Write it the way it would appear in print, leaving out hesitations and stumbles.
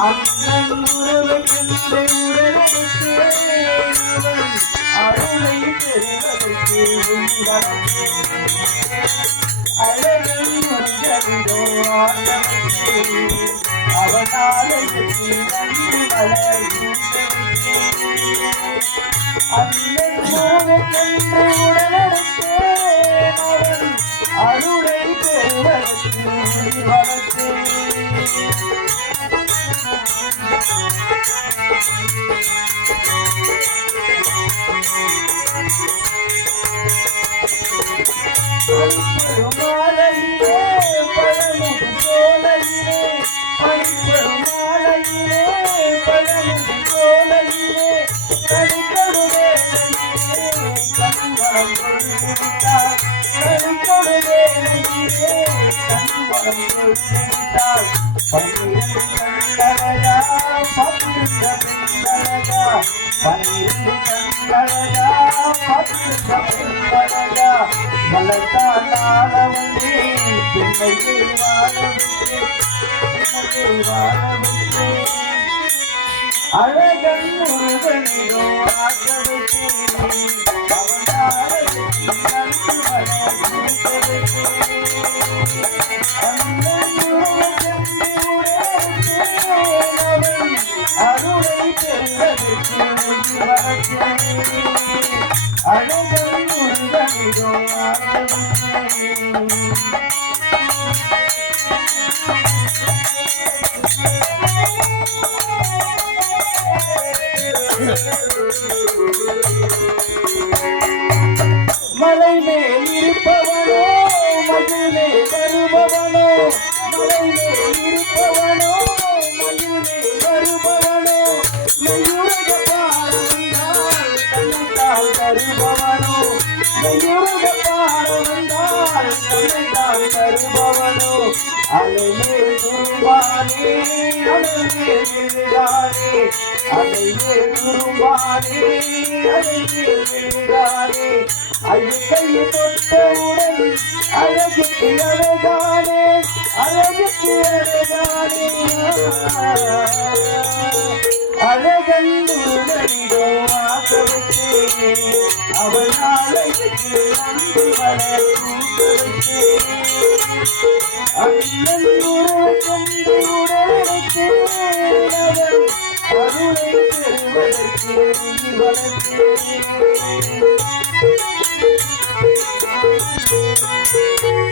அண்ணன் உறவுக்கென்று உடலெடுத்து அருளை பெறுவதற்கு அழகன் மஞ்சளிடோ ஆட்டமிட்டு அவனாலயத்து நன்றி மலர் அண்ணன் உறவுக்கென்று உடலெடுத்து அவன் அருளை பெறுவதற்கு வளர்த்து பருமாலையிலே பழமுடி சோலையிலே பருமாலையிலே பழமுடி சோலையிலே கடிக்கொடு வேலையிலே கண்மணம் கொள்கிறார் கடிக்கொடு வேலையிலே கண்மணம் கொள்கிறார் பன்னிரண்டு கண்களடா பத்திருந்த பெண்களடா பன்னிரண்டு கண்களடா பத்திருந்த பெண்களடா வளர்த்தால் ஆளவந்தே பெண்மையை வாழவிட்டே பெண்மையை வாழவிட்டே அழகன் முருகனிடோ ஆகவிட்டே அவனாலே கண்டு வளர்த்தே அண்ணன் அருளை பெறுவதற்கு வளர்த்தே அழகன் முருகனிடோ மலை மேல் இருப்பவனோ மகிழே வருபவனோ மலை மேல் இருப்பவனோ மகிழே வருபவனோ மெய்யுலக பாட வந்தால் தன்னைத்தான் தருபவனோ மெய்யுலக பாட வந்தால் தன்னைத்தான் தருபவனோ அலைமே துரும்பானே அலைமே விழுதானே அலைமே துரும்பானே அலைமே விழுதானே அழுக்கையை தொட்டவுடன் அழகுக்கு அழகானே அழகுக்கு அழகானே அழகன் முருகனிடோ ஆசைத்தே அவன் ஆலயத்து அன்பு மலர் கூட்டவிட்டே அண்ணன் உறவு கொண்டு உடலெடுத்து அவன் அருளை பெறுவதற்கு வளர்த்தே